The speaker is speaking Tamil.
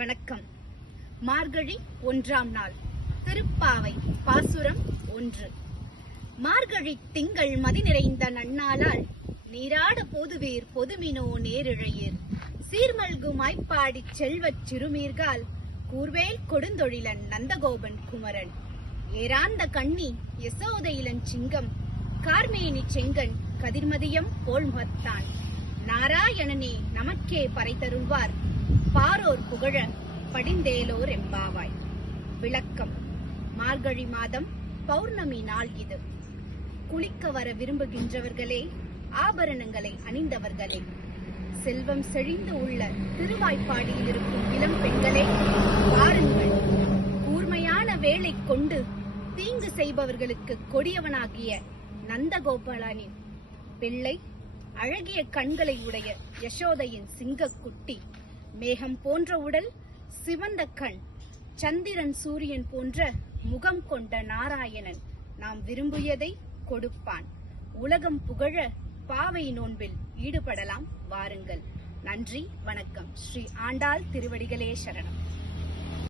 வணக்கம். மார்கழி 1ஆம் நாள். திருப்பாவை பாசுரம் 1. மார்கழி திங்கள் மதி நிறைந்த நன்னாளால் நீராட போதுவீர் பொதுமினோ நேரிழையீர் சீர்மல்கு மாய்ப்பாடிச் செல்வச் சிறுமீர்கால் கூர்வேல் கொடுந்தொழிலன் நந்தகோபன் குமரன் ஏராந்த கண்ணி யசோதையிலன் சிங்கம் கார்மேனி செங்கன் கதிர்மதியம் போல்முகத்தான் நாராயணனே நமக்கே பறைதருள்வார் பாரோர் புகழ படிந்தேலோர் எம்பாவாய். விளக்கம். மார்கழி மாதம் பௌர்ணமி நாள் இது. குளிக்க வர விரும்புகின்றவர்களே, ஆபரணங்களை அணிந்தவர்களே, செல்வம் செழிந்து உள்ள திருவாய்ப்பாடியில் இருக்கும் இளம் பெண்களே, வாருங்கள். கூர்மையான வேலை கொண்டு தீங்கு செய்பவர்களுக்கு கொடியவனாகிய நந்தகோபாலனின் பிள்ளை, அழகிய கண்களை உடைய யசோதையின் சிங்கக்குட்டி, மேகம் போன்ற உடல், சிவந்த கண், சந்திரன் சூரியன் போன்ற முகம் கொண்ட நாராயணன் நாம் விரும்பியதை கொடுப்பான். உலகம் புகழ பாவை நோன்பில் ஈடுபடலாம். வாருங்கள். நன்றி, வணக்கம். ஸ்ரீ ஆண்டாள் திருவடிகளே சரணம்.